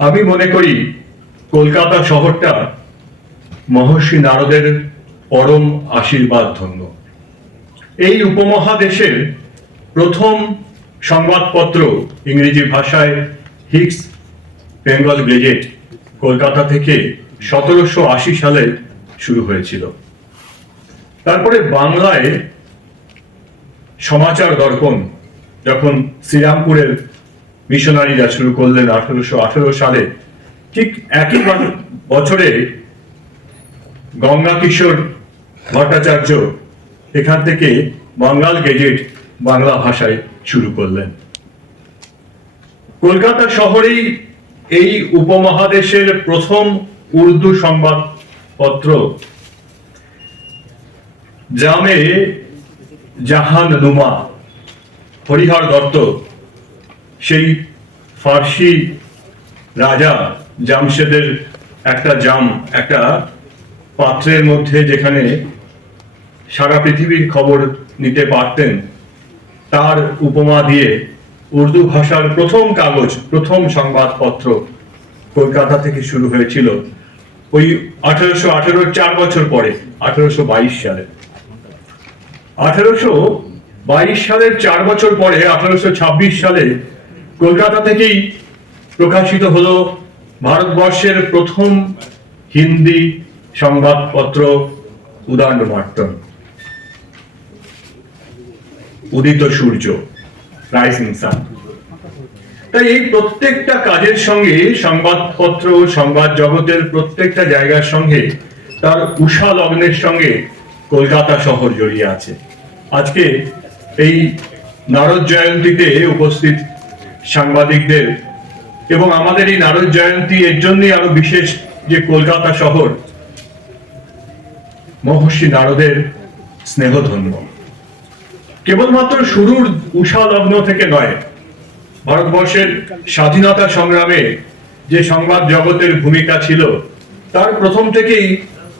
আমি মনে করি কলকাতা শহরটা মহর্ষি নারদের পরম আশীর্বাদ ধন্য। এই উপমহাদেশের প্রথম সংবাদপত্র ইংরেজি ভাষায় হিক্স বেঙ্গল গেজেট কলকাতা থেকে 1780 সালে শুরু হয়েছিল। তারপরে বাংলায় সমাচার দর্পণ যখন শ্রীরামপুরের মিশনারিরা শুরু করলেন 1818 সালে, ঠিক একই বছরে গঙ্গা কিশোর ভট্টাচার্য এখান থেকে বাঙ্গাল গেজেট বাংলা ভাষায় শুরু করলেন। কলকাতা শহরেই এই উপমহাদেশের প্রথম উর্দু সংবাদপত্র জামে জাহান নুমা হরিহর দত্ত সেই ফার্সি রাজা জামশেদের একটা পাত্রের মধ্যে যেখানে সারা পৃথিবীর খবর নিতে পারতেন, তার উপমা দিয়ে উর্দু ভাষার প্রথম কাগজ, প্রথম সংবাদপত্র কলকাতা থেকে শুরু হয়েছিল ওই 1818 4 বছর পরে 1822 সালে। 1822 সালের 4 বছর পরে 1826 সালে কলকাতা থেকেই প্রকাশিত হলো ভারতবর্ষের প্রথম হিন্দি সংবাদপত্র উদয়নমার্তন, উদিত সূর্য, রাইজিং সান। তাই এই প্রত্যেকটা কাজের সঙ্গে সংবাদপত্র, সংবাদ জগতের প্রত্যেকটা জায়গার সঙ্গে তার উষা লগ্নের সঙ্গে কলকাতা শহর জড়িয়ে আছে। আজকে এই নারদ জয়ন্তীতে উপস্থিত সাংবাদিকদের এবং আমাদের এই নারদ জয়ন্তী এর জন্যই আরো বিশেষ যে কলকাতা শহর মহর্ষি নারদের স্নেহধন্য। কেবলমাত্র শুরুর উষা লগ্ন থেকে নয়, ভারতবর্ষের স্বাধীনতা সংগ্রামে যে সংবাদ জগতের ভূমিকা ছিল তার প্রথম থেকেই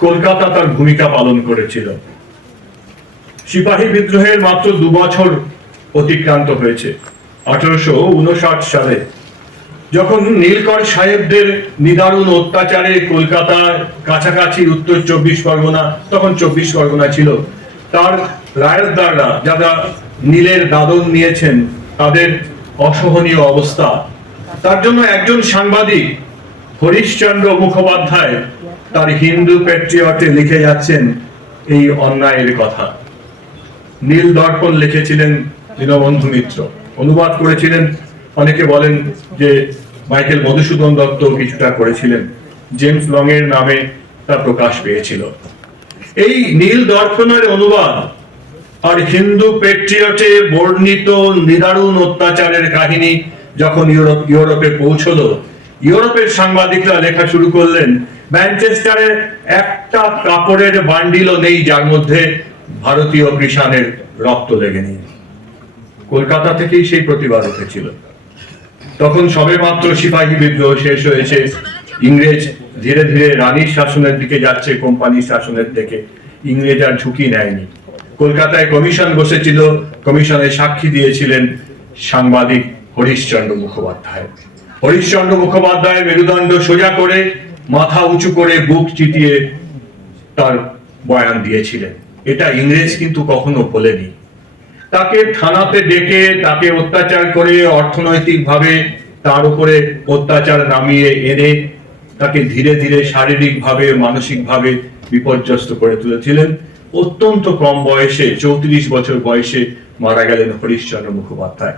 কলকাতা তার ভূমিকা পালন করেছিল। সিপাহী বিদ্রোহের মাত্র 2 বছর অতিক্রান্ত হয়েছে 1859 সালে, যখন নীলকর সাহেবদের নিদারুণ অত্যাচারে কলকাতার কাছাকাছি উত্তর 24 পরগনা, তখন 24 পরগনা ছিল, তার রায়তদাররা যারা নীলের দাদন নিয়েছেন তাদের অসহনীয় অবস্থা, তার জন্য একজন সাংবাদিক হরিশচন্দ্র মুখোপাধ্যায় তার হিন্দু প্যাট্রিয়টে লিখে যাচ্ছেন এই অন্যায়ের কথা। নীল দর্পণ লিখেছিলেন দীনবন্ধু মিত্র, অনুবাদ করেছিলেন, অনেকে বলেন যে মাইকেল মধুসূদন দত্ত কিছুটা করেছিলেন, জেমস লং এর নামে তা প্রকাশ পেয়েছিল। এই নীল দর্পণের অনুবাদ আর হিন্দু পেট্রিয়টে বর্ণিত নিদারুণ অত্যাচারের কাহিনী যখন ইউরোপে পৌঁছলো, ইউরোপের সাংবাদিকরা লেখা শুরু করলেন, ম্যানচেস্টারে একটা কাপড়ের বান্ডিলও নেই যার মধ্যে ভারতীয় কৃষাণের রক্ত লেগে নেই। কলকাতা থেকেই সেই প্রতিবাদ উঠেছিল। তখন সবে মাত্র সিপাহী বিদ্রোহ শেষ হয়েছে, ইংরেজ ধীরে ধীরে রানীর শাসনের দিকে যাচ্ছে কোম্পানির শাসনের থেকে, ইংরেজ আর ঝুঁকি নেয়নি। কলকাতায় কমিশন বসেছিল, কমিশনে সাক্ষী দিয়েছিলেন সাংবাদিক হরিশচন্দ্র মুখোপাধ্যায়। হরিশচন্দ্র মুখোপাধ্যায় মেরুদণ্ড সোজা করে, মাথা উঁচু করে, বুক চিতিয়ে তার বয়ান দিয়েছিলেন। এটা ইংরেজ কিন্তু কখনো বলেনি। তাকে থানাতে ডেকে তাকে অত্যাচার করে অর্থনৈতিকভাবে তার উপরে অত্যাচার নামিয়ে এনে তাকে ধীরে ধীরে শারীরিকভাবে মানসিকভাবে বিপর্যস্ত করে তুলেছিলেন। অত্যন্ত কম বয়সে, 34 বছর বয়সে মারা গেলেন হরিশচন্দ্র মুখোপাধ্যায়।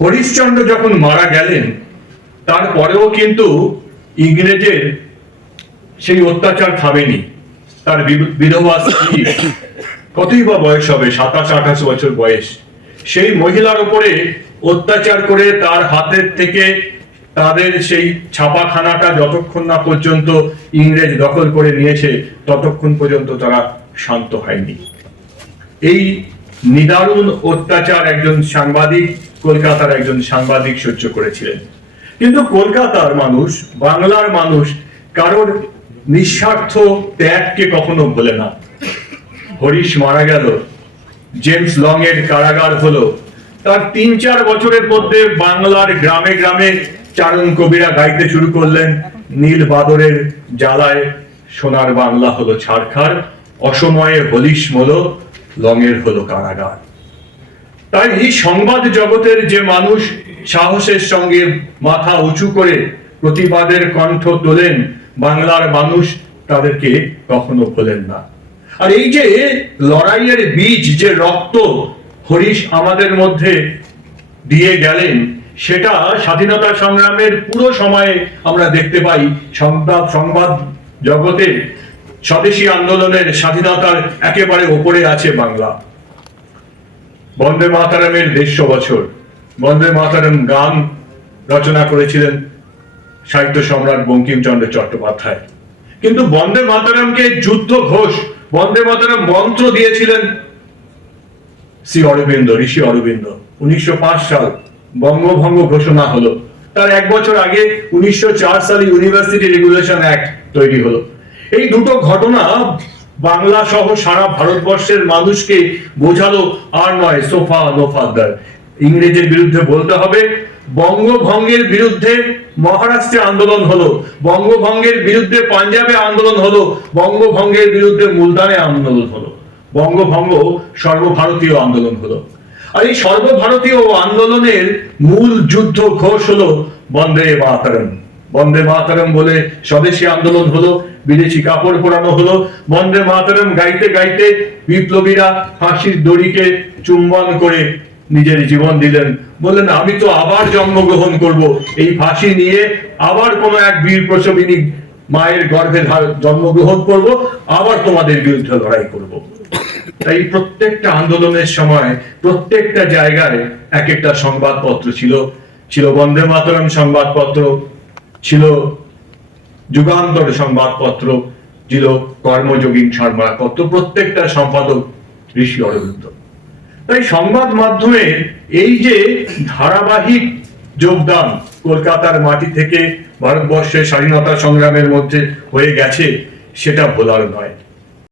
হরিশচন্দ্র যখন মারা গেলেন তারপরেও কিন্তু ইংরেজের সেই অত্যাচার থামেনি। তার বিধবা স্ত্রী, কতই বা বয়স হবে, 27-28 বছর বয়স, সেই মহিলার উপরে অত্যাচার করে তার হাতের থেকে তাদের সেই ছাপাখানাটা যতক্ষণ না পর্যন্ত ইংরেজ দখল করে নিয়েছে ততক্ষণ পর্যন্ত তারা শান্ত হয়নি। এই নিদারুণ অত্যাচার একজন সাংবাদিক, কলকাতার একজন সাংবাদিক সহ্য করেছিলেন। কিন্তু কলকাতার মানুষ, বাংলার মানুষ কারোর নিঃস্বার্থ ত্যাগকে কখনো ভোলে না। হরিশ মারা গেল, জেমস লং এর কারাগার হলো, তার 3-4 বছরের মধ্যে বাংলার গ্রামে গ্রামে চারণ কবিরা গাইতে শুরু করলেন, নীল বাদরের জ্বালায় সোনার বাংলা হলো ছারখার, অসময়ে হলিস মল লঙের হলো কারাগার। তাই এই সংবাদ জগতের যে মানুষ সাহসের সঙ্গে মাথা উঁচু করে প্রতিবাদের কণ্ঠ তোলেন, বাংলার মানুষ তাদেরকে কখনো ভোলেন না। আর এই যে লড়াইয়ের বীজ, যে রক্ত হরিশ আমাদের মধ্যে দিয়ে গেলেন, সেটা স্বাধীনতা সংগ্রামের পুরো সময়ে আমরা দেখতে পাই। সংবাদ জগতের স্বদেশী আন্দোলনের স্বাধীনতার একেবারে ওপরে আছে বাংলা। বন্দে মাতারামের 150 বছর, বন্দে মাতারাম গান রচনা করেছিলেন সাহিত্য সম্রাট বঙ্কিমচন্দ্র চট্টোপাধ্যায়। কিন্তু বন্দে মাতারামকে যুদ্ধ ঘোষ, বন্দে মাতারাম মন্ত্র দিয়েছিলেন শ্রী অরবিন্দ, ঋষি অরবিন্দ। 1905 সাল বঙ্গভঙ্গ ঘোষণা হলো, তার 1 বছর আগে 1904 সালে ইউনিভার্সিটি রেগুলেশন অ্যাক্ট তৈরি হলো। এই দুটো ঘটনা বাংলা সহ সারা ভারতবর্ষের মানুষকে বোঝালো, আর নয় সোফা নো ফাদার। ইংরেজের বিরুদ্ধে বলতে হবে, বঙ্গভঙ্গের বিরুদ্ধে মহারাষ্ট্রে আন্দোলন হলো, বঙ্গভঙ্গের বিরুদ্ধে পাঞ্জাবে আন্দোলন হলো, বঙ্গভঙ্গের বিরুদ্ধে মুলতানে আন্দোলন হলো, বঙ্গভঙ্গ সর্বভারতীয় আন্দোলন হলো। আর এই সর্বভারতীয় আন্দোলনের মূল যুদ্ধ ঘোষ হলো বন্দে মাতরম। বন্দে মাতরম বলে স্বদেশী আন্দোলন হলো, বিদেশি কাপড় পরানো হলো। বন্দে মাতরম গাইতে গাইতে বিপ্লবীরা ফাঁসির দড়িকে চুম্বন করে নিজের জীবন দিলেন, বললেন আমি তো আবার জন্মগ্রহণ করব, এই ফাঁসি নিয়ে আবার কোন এক বীর প্রসবিনী মায়ের গর্ভে জন্মগ্রহণ করব, আবার তোমাদের বিরুদ্ধে লড়াই করব। তাই প্রত্যেকটা আন্দোলনের সময় প্রত্যেকটা জায়গায় এক একটা সংবাদপত্র ছিল। ছিল বন্দে মাতরম সংবাদপত্র, ছিল যুগান্তর সংবাদপত্র, ছিল কর্মযোগী সংবাদপত্র, প্রত্যেকটা সম্পাদক ঋষি অরবিন্দ। তাই সংবাদ মাধ্যমের এই যে ধারাবাহিক যোগদান কলকাতার মাটি থেকে ভারতবর্ষের স্বাধীনতা সংগ্রামের মধ্যে হয়ে গেছে, সেটা ভোলার নয়।